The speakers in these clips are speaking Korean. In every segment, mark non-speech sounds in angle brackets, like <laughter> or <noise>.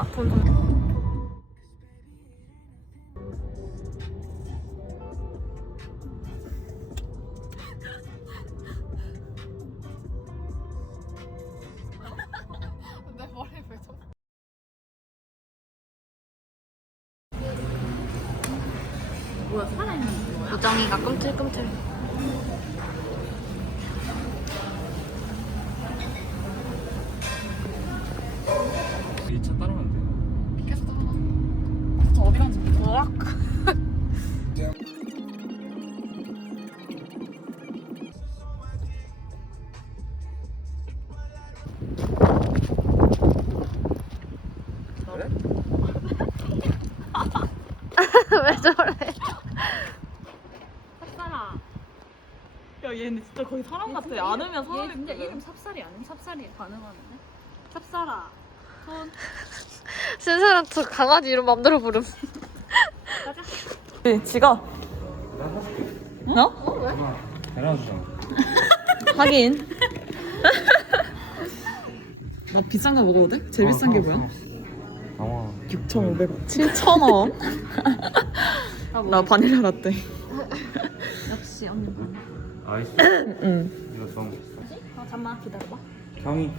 아, 돈 저래? 삽살아 야, 얘는 진짜 거의 사람 같아. 안 오면 얘 사람이 진짜 이름 삽살이 아닌 삽살이 가능하는데? 삽살아 손 신사람 저 강아지 이름 맘대로 부름. 가자 네, 지가. 나 사줄게. 어? 엄마, 데려다 주잖아. 하긴. 나 비싼 거 먹어도 돼? 제일 비싼 게 뭐야? 강화. 6,500원. 7,000원. 나 바닐라 라떼. 역시 언니 뭐 아이스. 응. 이거 거 있어. 어 잠깐만 기다려봐 경이.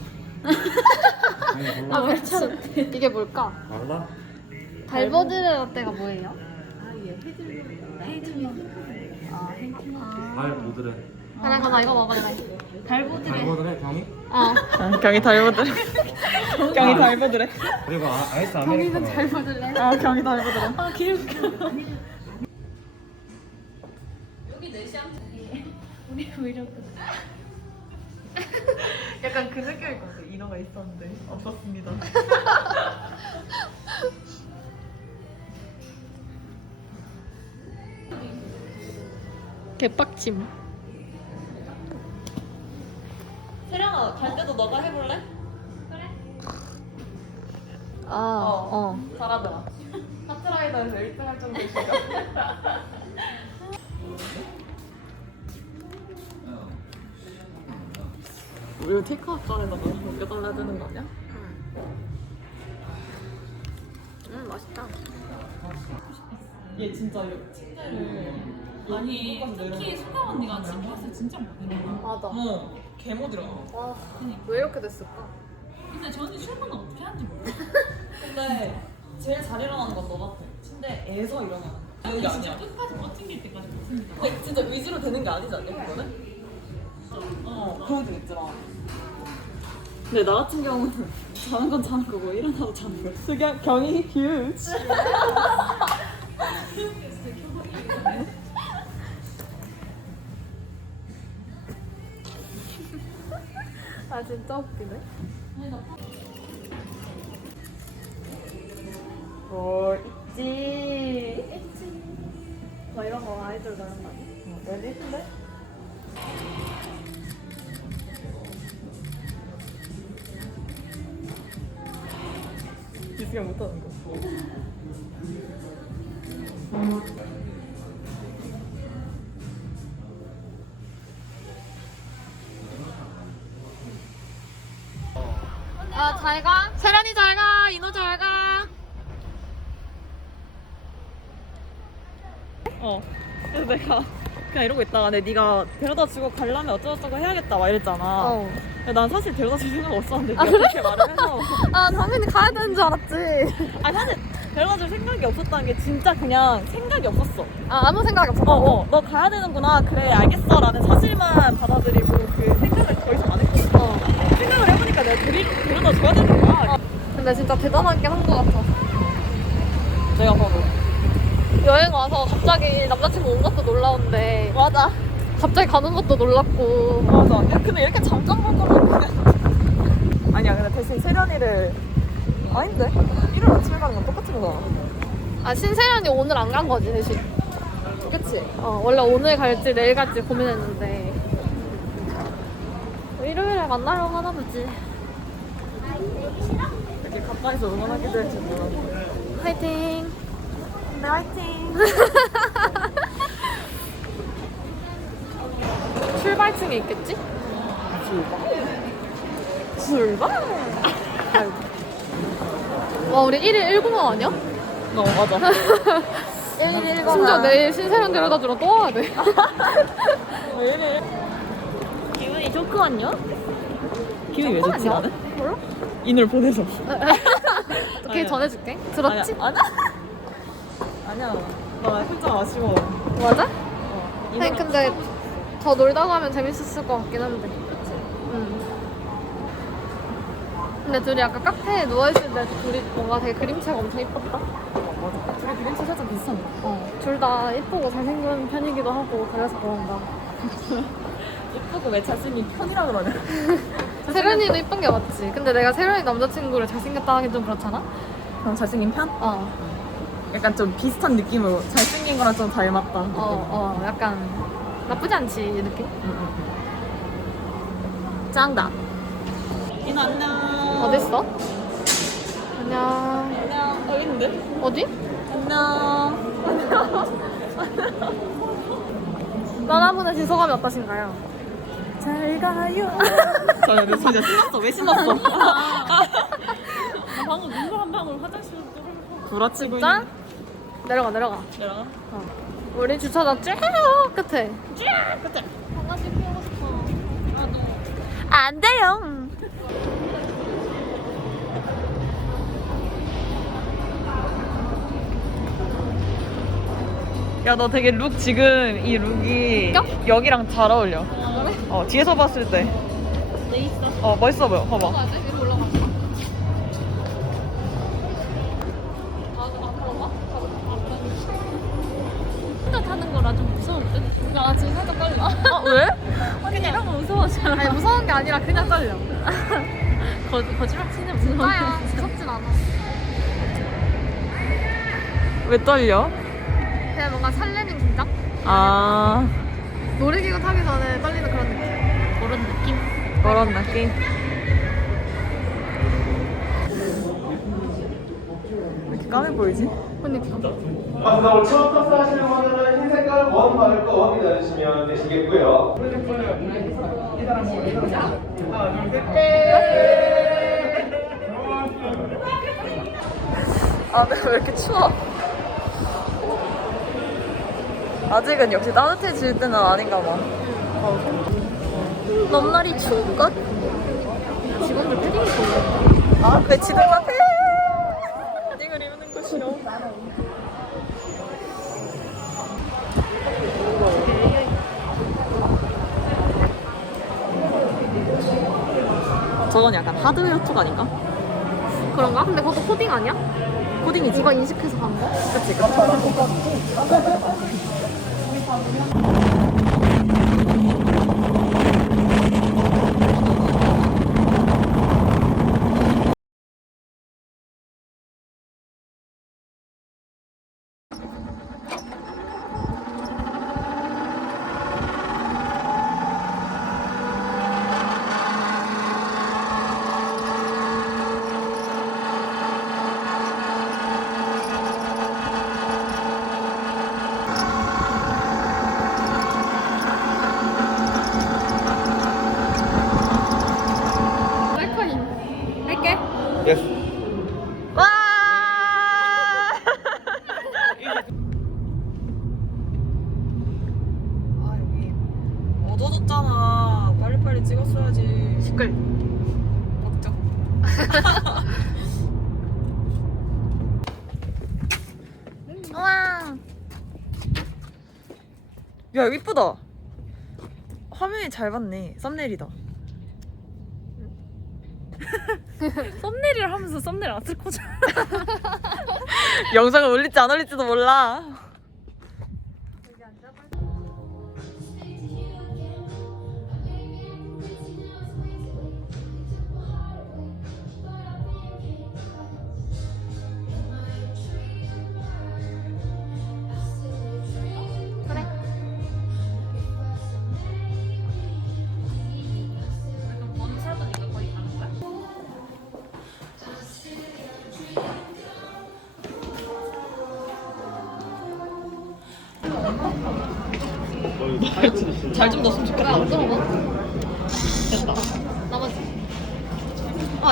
경이 아, 골라. 왜 참. 이게 뭘까? 말라? 달버드 라떼가 뭐예요? 아발 모드래. 하나 가나 이거 먹을래. 발 모드래 경이? 어. 경이 달보드래. 경이 달보드래. 그리고 아, 아이스 아메리카노. 달버드래. 아, 경이 달보드래. 아 귀엽 우리 브이로그 <laughs> 약간 그 느낌일 것 같아. 인어가 있었는데 없었습니다. 개빡침. 얘 진짜 이 침대를 아니 특히 수경 언니가 침대에서 진짜 못 일어나 맞아. 어, 개못 일어나. 와, 왜 이렇게 됐을까? 근데 저 언니 출근은 어떻게 하는지 몰라 <laughs> 근데 제일 잘 일어나는 건 너 같아. 침대에서 일어나는 거. 그게 진짜 아니야. 끝까지 버팅길 때까지 버틴다 근데 진짜 의지로 되는 게 아니지 않냐, 그거는? 어, 그런 게 있더라. 근데 나 같은 경우는 <laughs> 자는 건 자는 거고 일어나도 자는 거. 수경 경이 휴 <laughs> 아 진짜 웃기네. 뭘 있지? 뭐 이런 거 아이돌 그런 거 아니야? 어, 여기 있는데? 이수경 못하는 거. 내가 그냥 이러고 있다가 근데 네가 데려다 주고 가려면 어쩌고저쩌고 해야겠다 막 이랬잖아. 어. 근데 난 사실 데려다 줄 생각 없었는데 아, 네가 그래? 그렇게 말을 해서 <laughs> 아, 당연히 가야 되는 줄 알았지. 아니 사실 데려다 줄 생각이 없었다는 게 진짜 그냥 생각이 없었어. 아, 아무 생각이 어, 없었어. 어, 너 가야 되는구나. 그래, 알겠어. 라는 사실만 받아들이고 그 생각을 더 이상 안 했거든. 어. 생각을 해보니까 내가 데리, 데려다 줘야 되는 거야. 근데 진짜 대단하게 한것 같아. 내가 바로. 여행 와서 갑자기 남자친구 온 것도 놀라운데. 맞아. 갑자기 가는 것도 놀랍고. 맞아. 야, 근데 이렇게 잠깐 볼 거면 그냥. 아니야, 근데 대신 세련이를. 아닌데? 일요일 아침에 가는 건 똑같은 거야. 아, 신세련이 오늘 안 간 거지, 대신. 그치? 어, 원래 오늘 갈지 내일 갈지 고민했는데. 일요일에 만나려고 하나 보지. 이렇게 가까이서 응원하게 될지. 화이팅. 네, 화이팅! 출발층에 있겠지? 출발! 와 우리 1일 1공항 아니야? 어, 맞아. 1일 1거. 심지어 내일 신세련 데려다 주러 또 와야 돼. 왜 이래? 기분이 좋구만요? 기분이 왜 좋지, 나는? 몰라? 인을 보내서. <laughs> 어떻게 아니야. 전해줄게. 들었지? 아니야. 아니야. 아니야. 나 혼자 아쉬워. 맞아? 어. 아니 근데 더 놀다 가면 재밌었을 것 같긴 한데. 응. 근데 둘이 아까 카페에 누워있을 때 둘이 뭔가 되게 그림체가 엄청 이뻤다. 맞아. 둘이 그림체 살짝 비슷한데. 어. 둘 다 이쁘고 잘생긴 편이기도 하고 그래서 그런가. <laughs> 예쁘고 왜 자신이 편이라 그러냐? <laughs> 세련이도 이쁜 게 맞지. 근데 내가 세련이 남자친구를 잘생겼다 하긴 좀 그렇잖아? 그럼 잘생긴 편? 어. 약간 좀 비슷한 느낌으로 잘생긴 거랑 좀 닮았다. 어, 어. 약간 나쁘지 않지, 이 느낌? 짱다. 인 안녕. 어딨어? 안녕. 안녕. 여기 있는데? 어디? 안녕. <laughs> 떠나보내신 소감이 어떠신가요? 잘 가요. <laughs> 저 근데 진짜 신났어. 왜 신났어? <laughs> 방금 눈물 한 방울 화장실로 구라치고 짠? 내려가, 내려가. 내려가. 우리 주차장 쭉 끝에. 끝에. 강아지 키우고 싶어. 안 돼요. 야, 너 되게 룩 지금 이 룩이 웃겨? 여기랑 잘 어울려. 그래? 어, 뒤에서 봤을 때. 내 있어. 어, 멋있어 보여. 봐봐. 올라가지? 위로 올라가. 아, 타는 거라 좀 무서운데? 야, 나 지금 살짝 떨려. 어, 왜? <laughs> 그냥 이런 거 무서워하잖아. 아니, 무서운 게 아니라 그냥 떨려. <laughs> 거, 거짓말 치는 무서워. 진짜야. 무섭진 않아. 왜 떨려? 그냥 뭔가 설레는 긴장? 아, 놀이기구 타기 전에 떨리는 그런 느낌. 그런 느낌? 그런 느낌. 왜 이렇게 까매 보이지? 그러 니까. 마지막으로 처음 탑승 하시는 분들은 흰 색깔 원 받을 거 기다리시면 되시겠고요. 아, 왜 이렇게 추워? 아직은 역시 따뜻해질 때는 아닌가 봐. 넘날이 추울 것? 직원들 패딩 입고 아, 왜 지들 같아? 패딩을 입는 거 싫어. 저건 약간 하드웨어 쪽 아닌가? 그런가? 근데 그것도 코딩 아니야? 코딩이지. 이거 인식해서 간 거? 그치, 그치. 셀카인. 할게. 예스. 와! 아, 여기 어두워졌잖아. 빨리빨리 찍었어야지. 시끌. 걱정. 우와. 야, 이거 이쁘다. 화면이 잘 봤네. 썸네일이다. <laughs> 썸네일을 하면서 썸네일 안쓸 거잖아. <laughs> 영상을 올릴지 안 올릴지도 몰라.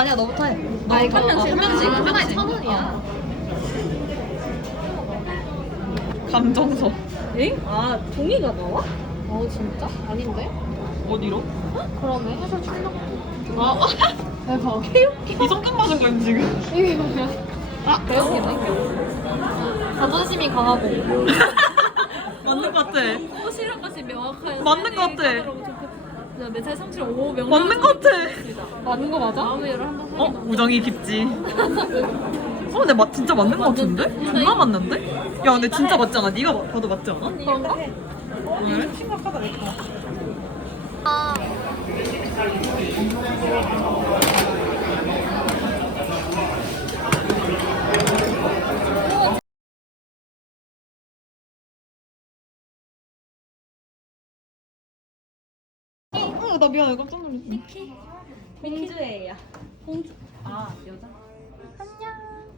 아니야 너부터 해. 아 이거 한 명씩, 한 명씩. 천 원이야. 감정서. 엥? 아 종이가 나와? 어 진짜? 아닌데? 어디로? 그러네. 해설 출력. 아 <laughs> 대박. 이 성격 맞은 거야 지금? 아 배우기네. 자존심이 강하고. <laughs> 맞는 것 같아. 호시랑 것이 명확한 맞는 것 같아. 제 성취를 오 명. 맞는 것 같아. 맞는 거 맞아? 마음의 열을 한번 어? 우정이 깊지. 어 근데 맞 진짜 맞는 것 같은데? 존나 맞는데? 야 근데 진짜 맞지 않아? 네가 봐- 봐도 맞지 않아? 그런가? 왜? 아. 나 미안해 깜짝 놀랐어. 공주예요.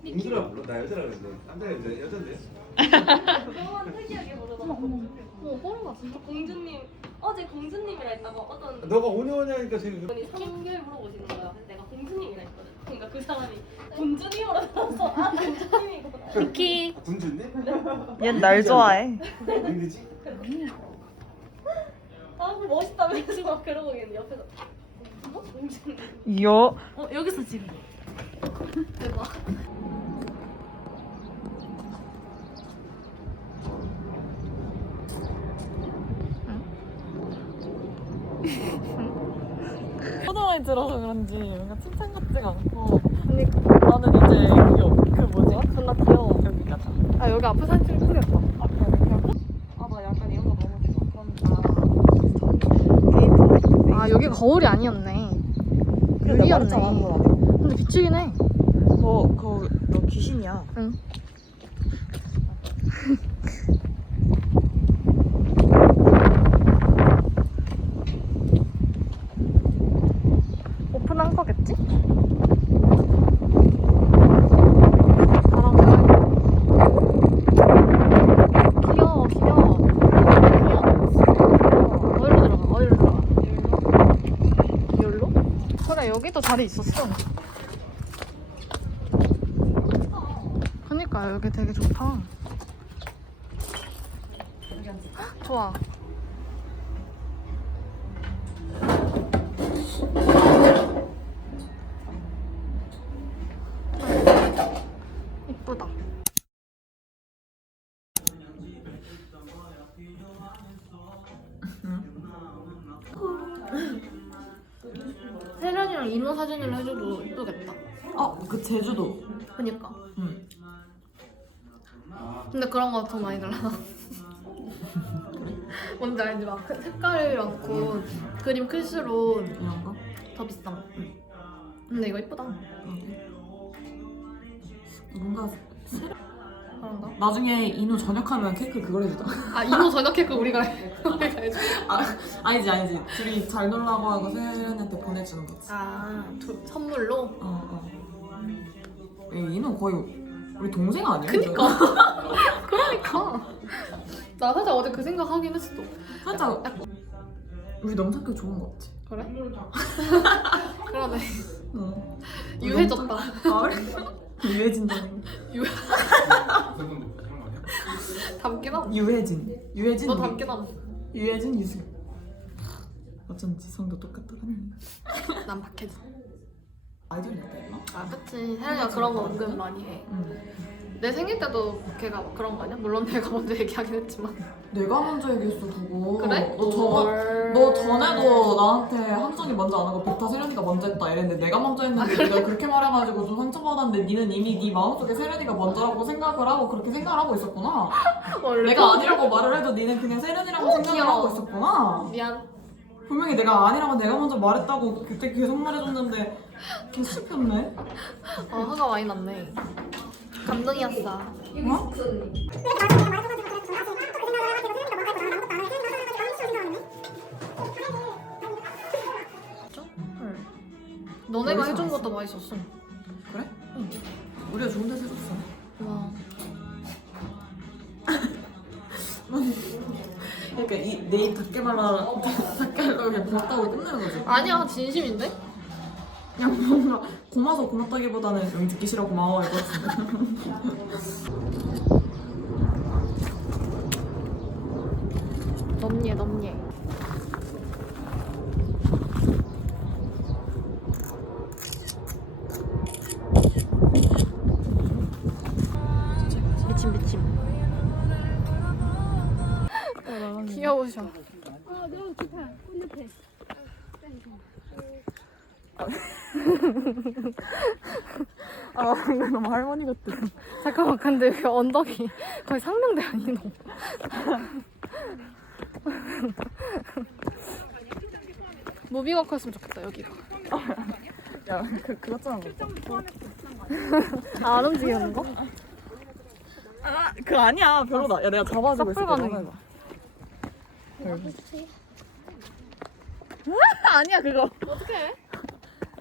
인주라 불러? 나 여자라 그랬는데 남자가 여자, 여잔데? 어 호르가 진짜 공주님 어제 공주님이라 했다가 어떤 너가 오냐 오냐 하니까 지금 분이 성별 물어보시는 거예요. 그래서 내가 공주님이라 했거든. 그러니까 그 사람이 군주님으로 나서 아 공주님이구나. 비키. 군주인데? 얘날 좋아해. 아 멋있다면서 막 그러고 있는데 옆에서 어? 요. 어 여기서 지금. 대박. 포도원에 들어서 그런지 뭔가 칭찬 같지가 않고. 그러니까 나는 이제 여기 그 뭐지? 졸라 귀여워. 여기 가자. 아 여기 앞에 사진 찍을 뿌렸다. 아나 약간 이런 거 너무 좋 아. 그럼 아 여기 거울이 아니었네. 유리였네. 근데 비치긴 해. 너, 그, 너 귀신이야. 응. <laughs> 오픈한 거겠지? 바람 귀여워 귀여워 귀여워 어디로 들어가 어디로 들어가 여기로? 그래 여기도 자리 있었어. 그니까 여기 되게 좋다 이모 사진을 해줘도 이쁘겠다 어, 그 제주도. 그니까 응. 근데 그런 거 더 많이 달라 <laughs> 뭔지 알지? 막 색깔이 많고 그림 클수록 이런 거? 더 비싸 근데 이거 이쁘다 뭔가 그런가? 나중에 인우 저녁하면 케이크 그걸 해주자. 아 이모 저녁 케이크 우리가 <laughs> <laughs> 우리가 해줘 아, 아니지 아니지. 둘이 잘 놀라고 하고 세연한테 보내주는 거지. 아 두- 선물로? 어 어. 야, 인우 거의 우리 동생 아니야? 그니까 <laughs> 그러니까 나 살짝 어제 그 생각 하긴 했어 살짝 우리 성격 좋은 거 같지? 그래? 그러네 응. 유해졌다 아 그래? 유해진다는 거. 닮긴 함 유해진. 유해진. 너? 닮긴 함 유해진 유승. 어쩐지 성도 똑같더라니. 난 박혜진 아이돌 약했나? 아 그치 세련이가 그런 거 은근 많이 해 내 응. 생일 때도 걔가 막 그런 거 아니야? 물론 내가 먼저 얘기하긴 했지만 내가 먼저 얘기했어 그거. 그래? 너 저번 헐. 너 전에도 나한테 함정이 먼저 안 하고 빅터 세련이가 먼저 했다 이랬는데 내가 먼저 했는데 네가 그렇게 말해가지고 좀 상처받았는데 니는 이미 네 마음속에 세련이가 먼저라고 생각을 하고 그렇게 생각을 하고 있었구나. 원래 내가 아니라고 말을 해도 니는 그냥 세련이라고 생각을 귀여워. 하고 있었구나. 미안 분명히 내가 아니라고 내가 먼저 말했다고 그때 계속 말해줬는데 개 씹혔네. 어 화가 많이 났네 감동이었어 어? 너네가 해준? 것도 맛있었어 그래? 응. 우리가 좋은 데서 해줬어. 와넌 그러니까 이내입 닿게 말라 닿게 하려고 그냥 고맙다고 끝내는 거지. 아니야 진심인데? 그냥 뭔가 고마워서 고맙다기보다는 응 듣기 싫어 고마워 이거. 넘예 넘예 미침 미침 귀여우셔 아 너무 좋다. 꽃잎에. 아 이거 너무 할머니 같아. 잠깐만 근데 왜 언덕이 거의 상명대 아니노? 무비워크였으면 좋겠다 여기가 야 그 그거잖아. 아, 안 움직이는 거? 아 그거 아니야 별로다. 야 내가 잡아주고 있어. 싹불 가능해. 아니야 그거. 어떡해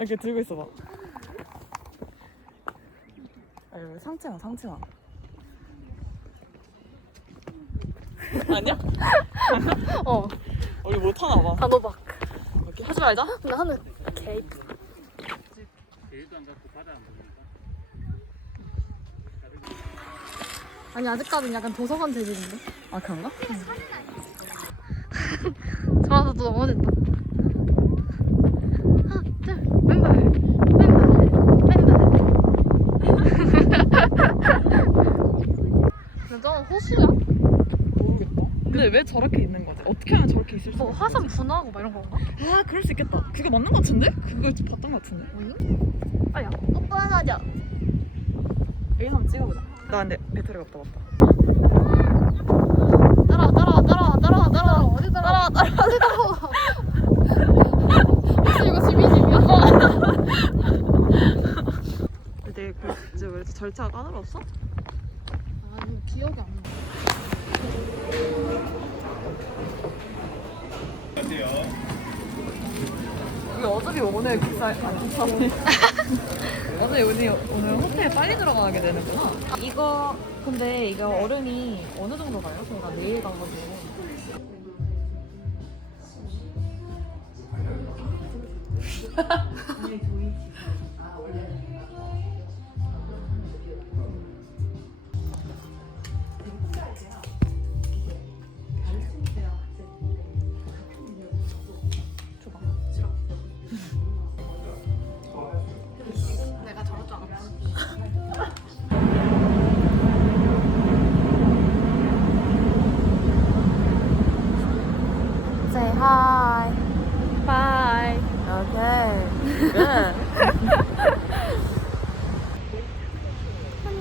이렇게 들고 있어봐. 아 이거 상체나 상체나. 아니야? <laughs> 어 우리 못 하나 봐. 단호박 이렇게 하지 말자. 근데 하늘 케이크 아니 아직까지는 약간 도서관 재질인데 아 그런가? 저라도 <laughs> 또 넘어진다 하나 둘 왼발 왼발 왼발 근데 저건 호수야? 모르겠 다. 근데 왜 저렇게 있는 거지? 어떻게 하면 저렇게 있을 수? 뭐 화산 분화하고 막 이런 건가? 아 그럴 수 있겠다. 그거 맞는 거 같은데? 그거 봤던 거 같은데? 아야 오빠 하자 여기 한번 찍어보자. 나 근데 배터리가 없다 맞다. 따라와 따라와 따라와 따라와 따라와 어디 따라와 따라와 어디 따라와 <laughs> 혹시 이거 지미집이야? 근데 그 이제 왜 이렇게 절차가 까다로웠어? 아니 기억이 안 나. 이게 어차피 오늘 기사 아 기사네. <laughs> 어차피 오늘 오늘 호텔 빨리 들어가게 되는구나. 이거 근데 이거 얼음이 어느 정도 가요? 저희가 내일 가가지고. <laughs> <laughs>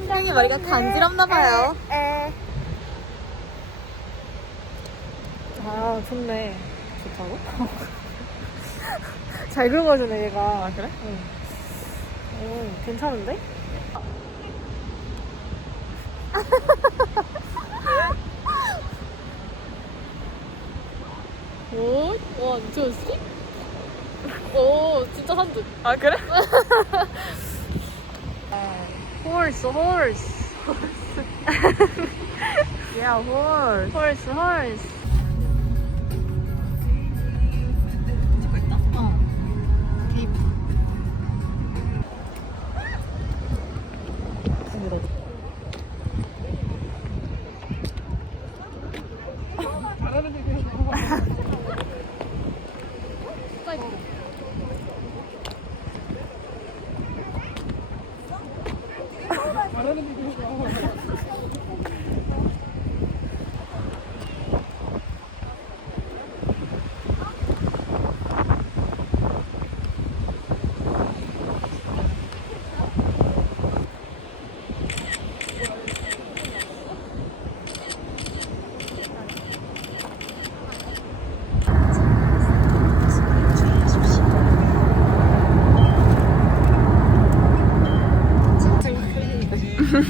형이 머리가 간지럽나 봐요. 아 좋네. 좋다고? <laughs> 잘 긁어주네 얘가. 아 그래? 오 괜찮은데? <laughs> 오, 원, 투, 쓰리. 오, 진짜 산뜻. 아 그래? <laughs> 홀스, 홀스. <laughs> Yeah, horse. 홀스,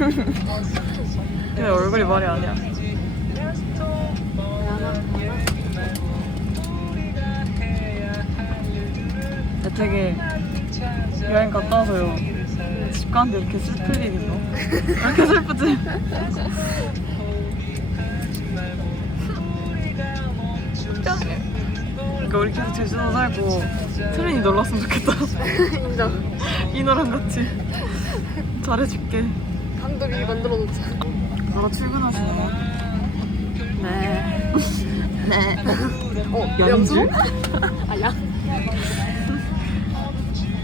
근데 얼굴이 말이 아니야. 야, 되게 여행 갔다 와서요. 집 가는데 이렇게 슬플 일 있어? 왜 이렇게 슬프지? 그러니까 우리 계속 제주도 살고 트레인이 놀랐으면 좋겠다. <laughs> 인정. 이너랑 같이 잘해줄게. 단둘이 만들어 놓자. 너가 출근하시나요? 네. 네. 어, 연주? <laughs> 아, 야.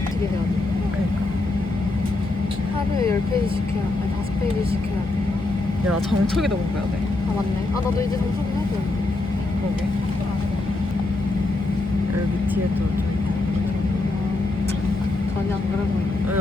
어떻게 해야 돼? 하루에 10페이지씩 해야 아니 5페이지씩 해야 돼. 야, 정청이도 공부해야 돼. 아, 맞네. 아, 나도 이제 정석이 해야 돼. 거기. 여기 뒤에도 좀 전혀 안 그래 보이네. 있다. 야,